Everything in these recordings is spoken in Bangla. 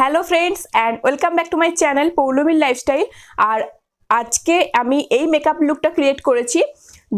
Hello friends and welcome back to my channel Poulami lifestyle. और आज के आमी এই মেকআপ লুকটা ক্রিয়েট করেছি।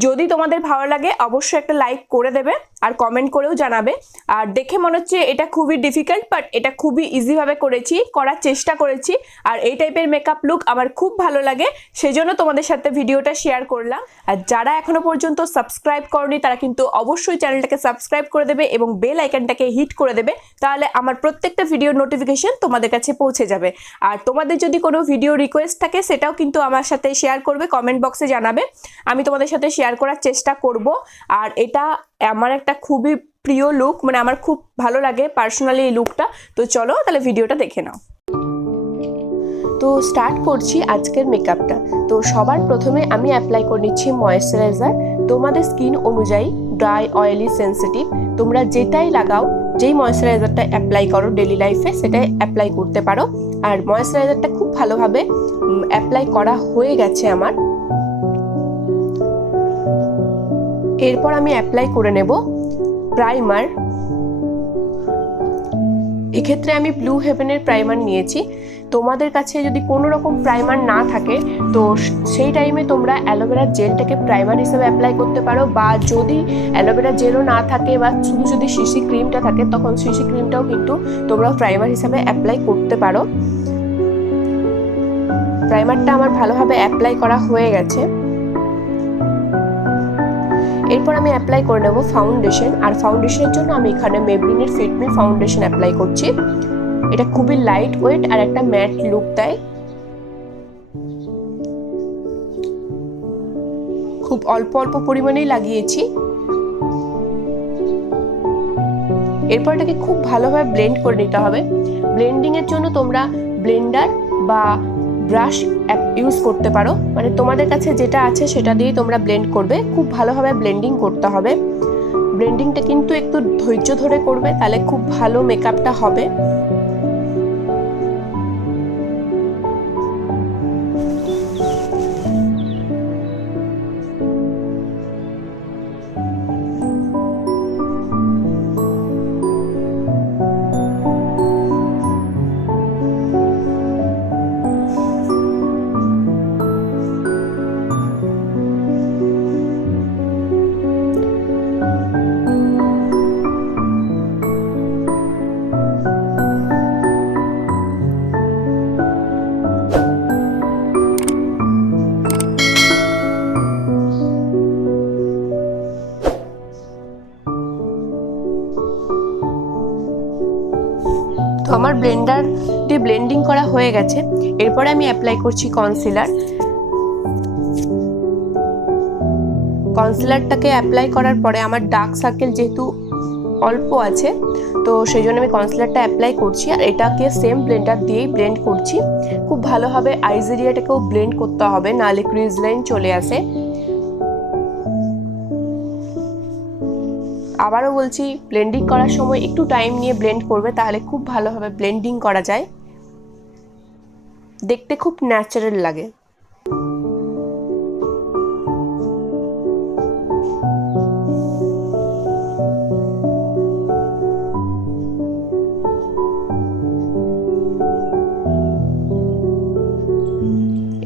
যদি তোমাদের ভালো লাগে অবশ্যই একটা লাইক করে দেবে আর কমেন্ট করেও জানাবে। আর দেখে মনে হচ্ছে এটা খুবই ডিফিকাল্ট বাট এটা খুবই ইজি ভাবে করেছি, করার চেষ্টা করেছি। আর এই টাইপের মেকআপ লুক আমার খুব ভালো লাগে, সেজন্য তোমাদের সাথে ভিডিওটা শেয়ার করলাম। আর যারা এখনো পর্যন্ত সাবস্ক্রাইব করনি তারা কিন্তু অবশ্যই চ্যানেলটাকে সাবস্ক্রাইব করে দেবে এবং বেল আইকনটাকে হিট করে দেবে, তাহলে আমার প্রত্যেকটা ভিডিওর নোটিফিকেশন তোমাদের কাছে পৌঁছে যাবে। আর তোমাদের যদি কোনো ভিডিও রিকোয়েস্ট থাকে সেটাও কিন্তু আমার সাথে শেয়ার করবে, কমেন্ট বক্সে জানাবে, আমি তোমাদের সাথে শেয়ার করার চেষ্টা করব। আর এটা আমার একটা খুবই প্রিয় লুক, মানে আমার খুব ভালো লাগে পার্সোনালি এই লুকটা। তো চলো তাহলে ভিডিওটা দেখে নাও। তো স্টার্ট করছি আজকের মেকআপটা। তো সবার প্রথমে আমি অ্যাপ্লাই করে নিচ্ছি ময়েশ্চারাইজার। তোমাদের স্কিন অনুযায়ী ড্রাই, অয়েলি, সেন্সিটিভ তোমরা যেটাই লাগাও, যেই ময়েশ্চারাইজারটা অ্যাপ্লাই করো ডেলি লাইফে সেটাই অ্যাপ্লাই করতে পারো। আর ময়েশ্চারাইজারটা খুব ভালোভাবে অ্যাপ্লাই করা হয়ে গেছে আমার। এরপর আমি অ্যাপ্লাই করে নেব প্রাইমার। এক্ষেত্রে আমি ব্লু হেভেনের প্রাইমার নিয়েছি। তোমাদের কাছে যদি কোনো রকম প্রাইমার না থাকে তো সেই টাইমে তোমরা অ্যালোভেরা জেলটাকে প্রাইমার হিসেবে অ্যাপ্লাই করতে পারো, বা যদি অ্যালোভেরা জেলও না থাকে বা শুধু যদি সিসি ক্রিমটা থাকে তখন সিসি ক্রিমটাও কিন্তু তোমরা প্রাইমার হিসেবে অ্যাপ্লাই করতে পারো। প্রাইমারটা আমার ভালোভাবে অ্যাপ্লাই করা হয়ে গেছে। এরপর আমি অ্যাপ্লাই করে নেব ফাউন্ডেশন। আর ফাউন্ডেশনের জন্য আমি এখানে মেবলিনের ফিট মি ফাউন্ডেশন অ্যাপ্লাই করছি। এটা খুবই লাইট ওয়েট আর একটা ম্যাট লুক দেয়। খুব অল্প অল্প পরিমাণেই লাগিয়েছি। এরপর এটাকে খুব ভালোভাবে ব্লেন্ড করে নিতে হবে। ব্লেন্ডিং এর জন্য তোমরা ব্লেন্ডার বা ব্রাশ ইউজ করতে পারো, মানে তোমাদের কাছে যেটা আছে সেটা দিয়ে তোমরা ব্লেন্ড করবে। খুব ভালোভাবে ব্লেন্ডিং করতে হবে। ব্লেন্ডিংটা কিন্তু একটু ধৈর্য ধরে করবে, তাহলে খুব ভালো মেকআপটা হবে। আমার ব্লেন্ডার দিয়ে ব্লেন্ডিং করা হয়ে গেছে। এরপরে আমি অ্যাপ্লাই করছি কনসিলার। কনসিলারটাকে অ্যাপ্লাই করার পরে আমার ডার্ক সার্কেল যেহেতু অল্প আছে তো সেই জন্য আমি কনসিলারটা অ্যাপ্লাই করছি। আর এটাকে সেম ব্লেন্ডার দিয়েই ব্লেন্ড করছি। খুব ভালোভাবে আইজ এরিয়াটাকেও ব্লেন্ড করতে হবে, নাহলে ক্রিজ লাইন চলে আসে। আবারও বলছি, ব্লেন্ডিং করার সময় একটু টাইম নিয়ে ব্লেন্ড করবে, তাহলে খুব ভালোভাবে ব্লেন্ডিং করা যায়, দেখতে খুব ন্যাচারাল লাগে।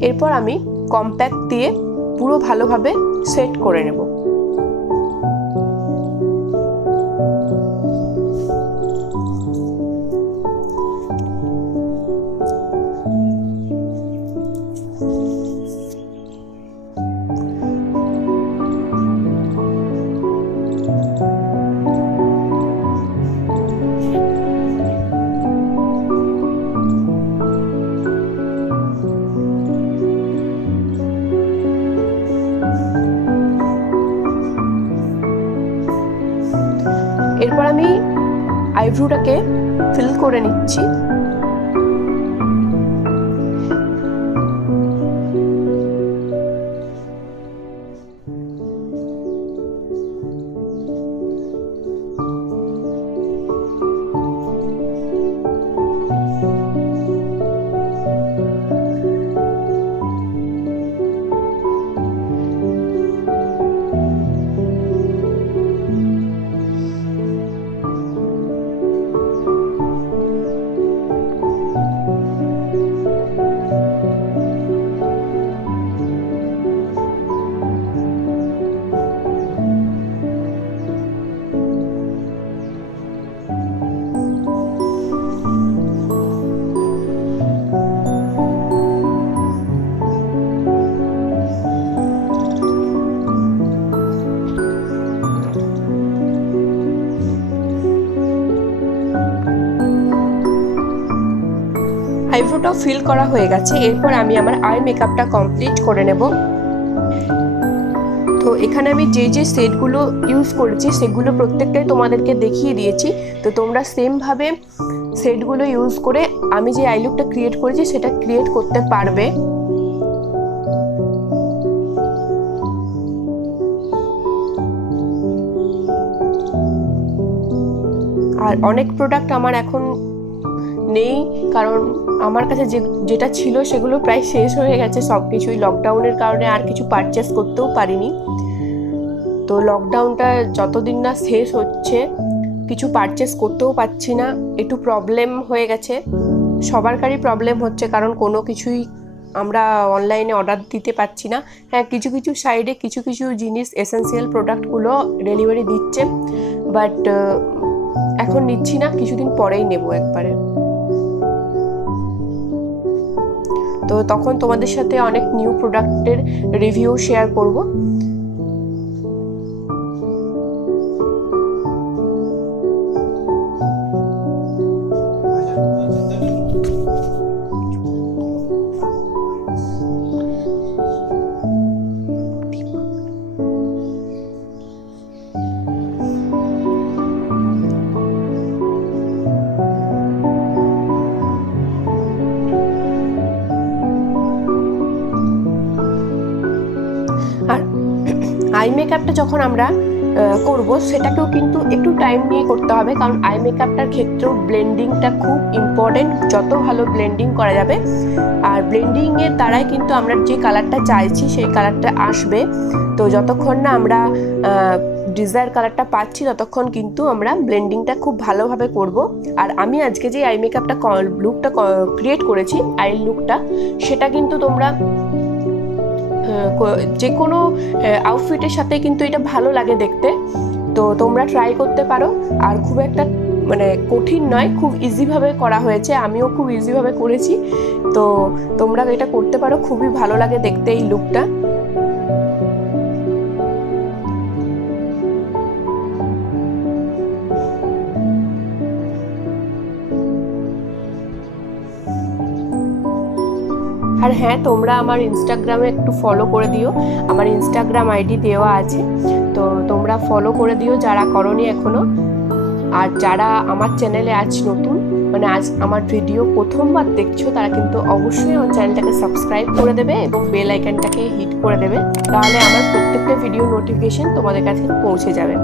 এরপর আমি কম্প্যাক্ট দিয়ে পুরো ভালোভাবে সেট করে নেব। এরপর আমি আইব্রোটাকে ফিল করে নিচ্ছি। আইব্রোটাও ফিল করা হয়ে গেছে। এরপর আমি আমার আই মেকআপটা কমপ্লিট করে নেব। তো এখানে আমি যে যে সেটগুলো ইউজ করেছি সেগুলো প্রত্যেকটাই তোমাদেরকে দেখিয়ে দিয়েছি। তো তোমরা সেমভাবে সেটগুলো ইউজ করে আমি যে আই লুকটা ক্রিয়েট করেছি সেটা ক্রিয়েট করতে পারবে। আর অনেক প্রোডাক্ট আমার এখন নেই, কারণ আমার কাছে যেটা ছিল সেগুলো প্রায় শেষ হয়ে গেছে সব কিছুই। লকডাউনের কারণে আর কিছু পারচেস করতেও পারিনি। তো লকডাউনটা যতদিন না শেষ হচ্ছে কিছু পারচেস করতেও পারছি না, একটু প্রবলেম হয়ে গেছে। সবারই প্রবলেম হচ্ছে, কারণ কোনো কিছুই আমরা অনলাইনে অর্ডার দিতে পারছি না। হ্যাঁ, কিছু কিছু সাইডে কিছু কিছু জিনিস এসেন্সিয়াল প্রোডাক্টগুলো ডেলিভারি দিচ্ছে, বাট এখন নিচ্ছি না, কিছুদিন পরেই নেব একবারে। তো তখন তোমাদের সাথে অনেক নিউ প্রোডাক্টের রিভিউ শেয়ার করব। আর আই মেকআপটা যখন আমরা করব সেটাকেও কিন্তু একটু টাইম নিয়ে করতে হবে, কারণ আই মেকআপটার ক্ষেত্রেও ব্লেন্ডিংটা খুব ইম্পর্টেন্ট। যত ভালো ব্লেন্ডিং করা যাবে, আর ব্লেন্ডিংয়ের দ্বারাই কিন্তু আমরা যে কালারটা চাইছি সেই কালারটা আসবে। তো যতক্ষণ না আমরা ডিজায়ার কালারটা পাচ্ছি ততক্ষণ কিন্তু আমরা ব্লেন্ডিংটা খুব ভালোভাবে করব। আর আমি আজকে যে আই মেকআপটা লুকটা ক্রিয়েট করেছি, আই লুকটা, সেটা কিন্তু তোমরা যে কোনো আউটফিটের সাথে কিন্তু এটা ভালো লাগে দেখতে। তো তোমরা ট্রাই করতে পারো। আর খুব একটা মানে কঠিন নয়, খুব ইজিভাবে করা হয়েছে, আমিও খুব ইজিভাবে করেছি। তো তোমরা এটা করতে পারো, খুবই ভালো লাগে দেখতে এই লুকটা। আর হ্যাঁ, তোমরা আমার ইনস্টাগ্রামে একটু ফলো করে দিও, আমার ইনস্টাগ্রাম আইডি দেওয়া আছে, তো তোমরা ফলো করে দিও যারা করোনি এখনো। আর যারা আমার চ্যানেলে আজ নতুন, মানে আজ আমার ভিডিও প্রথমবার দেখছো, তারা কিন্তু অবশ্যই আমার চ্যানেলটাকে সাবস্ক্রাইব করে দেবে এবং বেল আইকনটাকে হিট করে দেবে, তাহলে আমার প্রত্যেকটা ভিডিও নোটিফিকেশন তোমাদের কাছে পৌঁছে যাবে।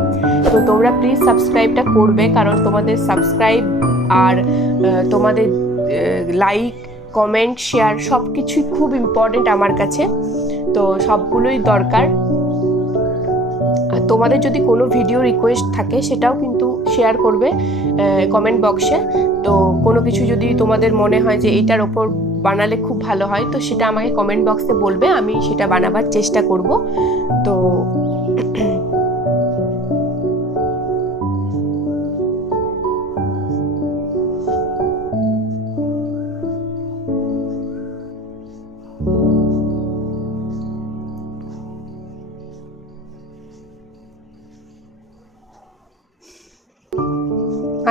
তো তোমরা প্লিজ সাবস্ক্রাইবটা করবে, কারণ তোমাদের সাবস্ক্রাইব আর তোমাদের লাইক, কমেন্ট, শেয়ার সব কিছুই খুব ইম্পর্টেন্ট আমার কাছে। তো সবগুলোই দরকার। আর তোমাদের যদি কোনো ভিডিও রিকোয়েস্ট থাকে সেটাও কিন্তু শেয়ার করবে কমেন্ট বক্সে। তো কোনো কিছু যদি তোমাদের মনে হয় যে এইটার ওপর বানালে খুব ভালো হয়, তো সেটা আমাকে কমেন্ট বক্সে বলবে, আমি সেটা বানাবার চেষ্টা করব। তো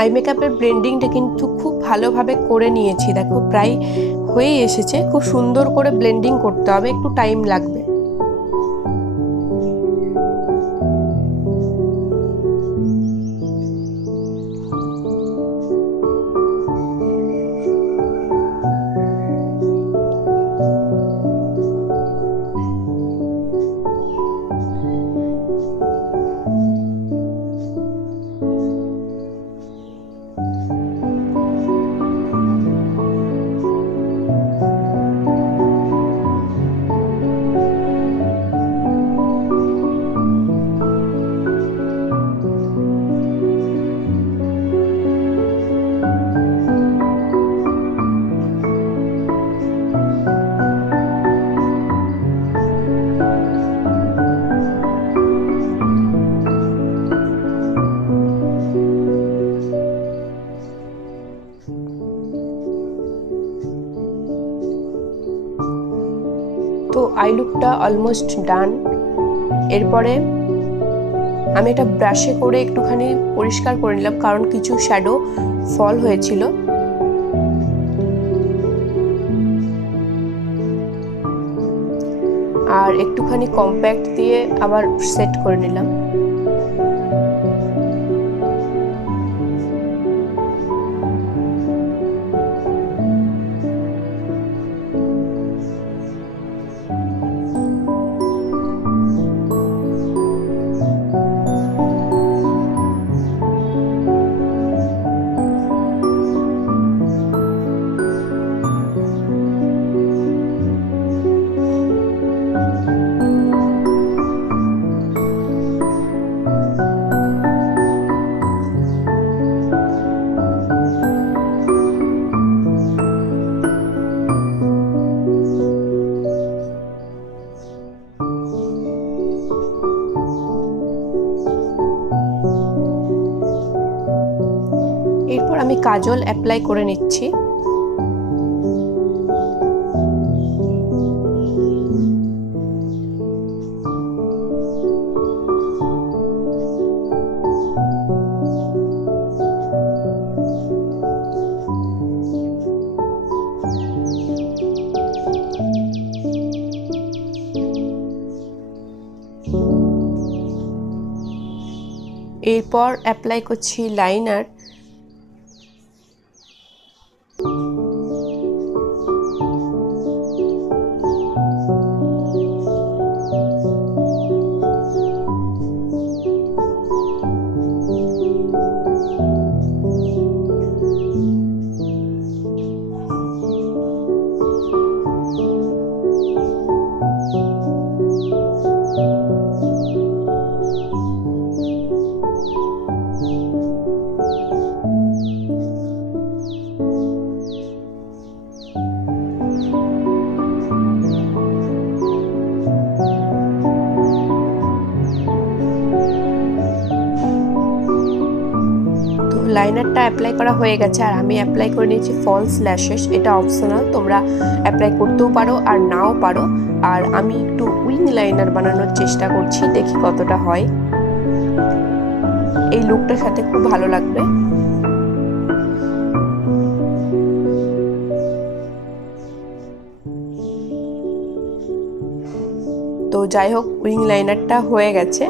আই মেকআপের ব্লেন্ডিংটা কিন্তু খুব ভালোভাবে করে নিয়েছি, দেখো প্রায় হয়ে এসেছে। খুব সুন্দর করে ব্লেন্ডিং করতে হবে, একটু টাইম লাগবে। তো আই লুকটা অলমোস্ট ডান। এরপরে আমি একটা ব্রাশে করে একটুখানি পরিষ্কার করে নিলাম, কারণ কিছু শ্যাডো ফল হয়েছিল। একটুখানি কম্প্যাক্ট দিয়ে আবার সেট করে নিলাম। এরপর আমি কাজল অ্যাপ্লাই করে নিচ্ছি। এরপর অ্যাপ্লাই করছি লাইনার। লাইনারটা অ্যাপ্লাই করা হয়ে গেছে আর আমি অ্যাপ্লাই করে নিয়েছি ফলস ল্যাশেস। এটা অপশনাল, তোমরা অ্যাপ্লাই করতেও পারো আর নাও পারো। আর আমি একটু উইং লাইনার বানানোর চেষ্টা করছি, দেখি কতটা হয়। এই লুকটার সাথে খুব ভালো লাগবে। তো যাই হোক, উইং লাইনারটা হয়ে গেছে।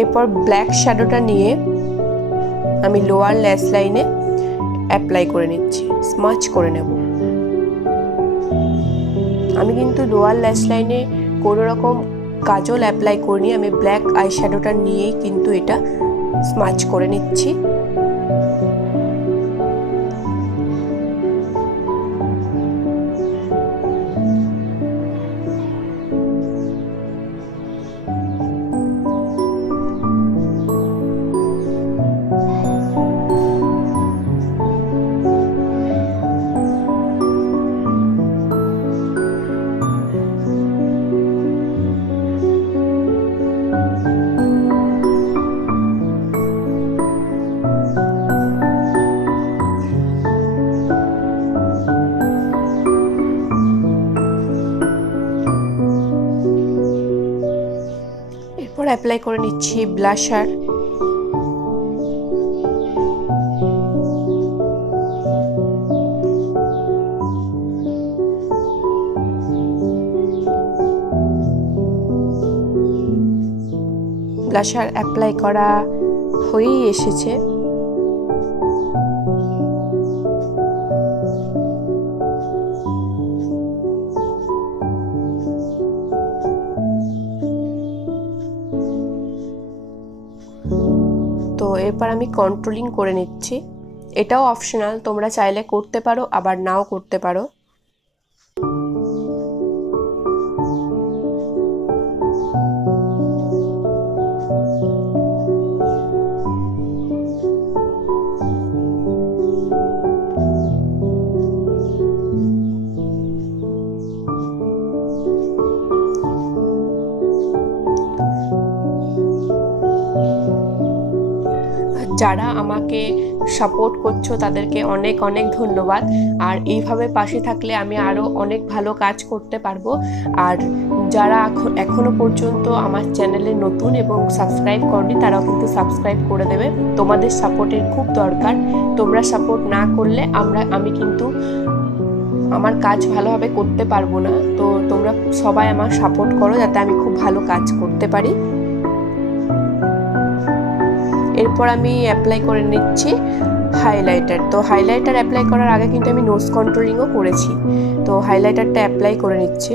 এরপর ব্ল্যাক শ্যাডোটা নিয়ে আমি লোয়ার ল্যাশ লাইনে অ্যাপ্লাই করে নিচ্ছি, স্মাচ করে নেব। আমি কিন্তু লোয়ার ল্যাশ লাইনে কোনো রকম কাজল অ্যাপ্লাই করিনি, আমি ব্ল্যাক আইশ্যাডোটা নিয়েই কিন্তু এটা স্মাচ করে নিচ্ছি। অ্যাপ্লাই করে নিচ্ছি ব্লাশার। ব্লাশার অ্যাপ্লাই করা হয়েই এসেছে। তো এরপর আমি কন্ট্রোলিং করে নিচ্ছি। এটাও অপশনাল, তোমরা চাইলে করতে পারো আবার নাও করতে পারো। যারা আমাকে সাপোর্ট করছো তাদেরকে অনেক অনেক ধন্যবাদ। আর এইভাবে পাশে থাকলে আমি আরও অনেক ভালো কাজ করতে পারবো। আর যারা এখনো পর্যন্ত আমার চ্যানেলে নতুন এবং সাবস্ক্রাইব করনি তারাও কিন্তু সাবস্ক্রাইব করে দেবে। তোমাদের সাপোর্টের খুব দরকার। তোমরা সাপোর্ট না করলে আমি কিন্তু আমার কাজ ভালোভাবে করতে পারবো না, তো তোমরা সবাই আমার সাপোর্ট করো যাতে আমি খুব ভালো কাজ করতে পারি। এরপর আমি অ্যাপ্লাই করে নিচ্ছি হাইলাইটার। তো হাইলাইটার অ্যাপ্লাই করার আগে কিন্তু আমি নোজ কন্ট্রোলিংও করেছি, তো হাইলাইটারটা অ্যাপ্লাই করে নিচ্ছি।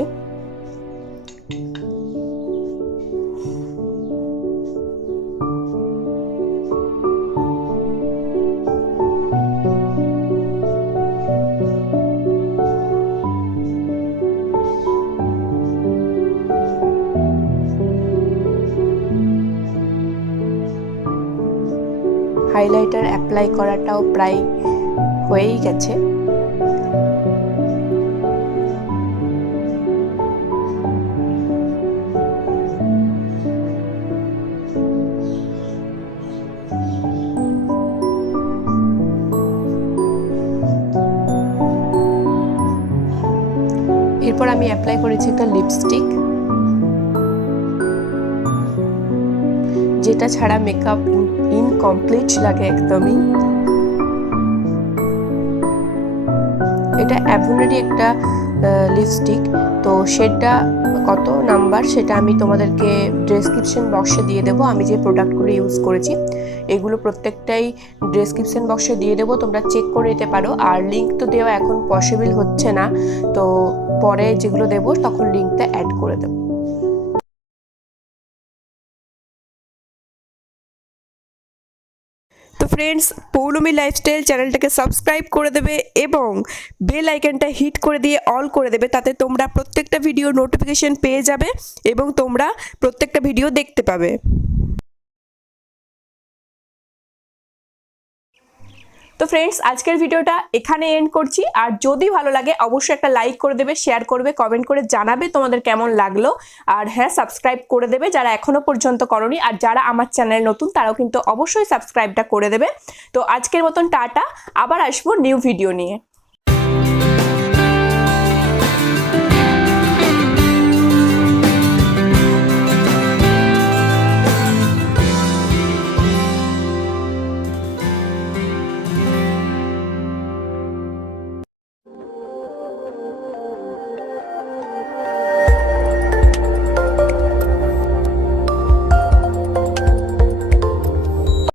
হাইলাইটার অ্যাপ্লাই করাটাও প্রায় হয়েই গেছে। এরপর আমি অ্যাপ্লাই করেছি একটা লিপস্টিক, যেটা ছাড়া মেকআপ ইনকমপ্লিট লাগে একদমই। এটা অ্যাভনেরই একটা লিপস্টিক, তো সেটা কত নাম্বার সেটা আমি তোমাদেরকে ডেসক্রিপশন বক্সে দিয়ে দেবো। আমি যে প্রোডাক্টগুলো ইউজ করেছি এগুলো প্রত্যেকটাই ডেসক্রিপশন বক্সে দিয়ে দেবো, তোমরা চেক করে নিতে পারো। আর লিঙ্ক তো দেওয়া এখন পসিবল হচ্ছে না, তো পরে যেগুলো দেবো তখন লিঙ্কটা অ্যাড করে দেবো। তো ফ্রেন্ডস, পৌলমী লাইফস্টাইল চ্যানেলটাকে সাবস্ক্রাইব করে দেবে এবং বেল আইকনটা হিট করে দিয়ে অল করে দেবে, তাতে তোমরা প্রত্যেকটা ভিডিও নোটিফিকেশন পেয়ে যাবে এবং তোমরা প্রত্যেকটা ভিডিও দেখতে পাবে। তো ফ্রেন্ডস, আজকের ভিডিওটা এখানে এন্ড করছি। আর যদি ভালো লাগে অবশ্যই একটা লাইক করে দেবে, শেয়ার করবে, কমেন্ট করে জানাবে তোমাদের কেমন লাগলো। আর হ্যাঁ, সাবস্ক্রাইব করে দেবে যারা এখনো পর্যন্ত করনি। আর যারা আমার চ্যানেল নতুন তারাও কিন্তু অবশ্যই সাবস্ক্রাইবটা করে দেবে। তো আজকের মতন টাটা, আবার আসবো নিউ ভিডিও নিয়ে।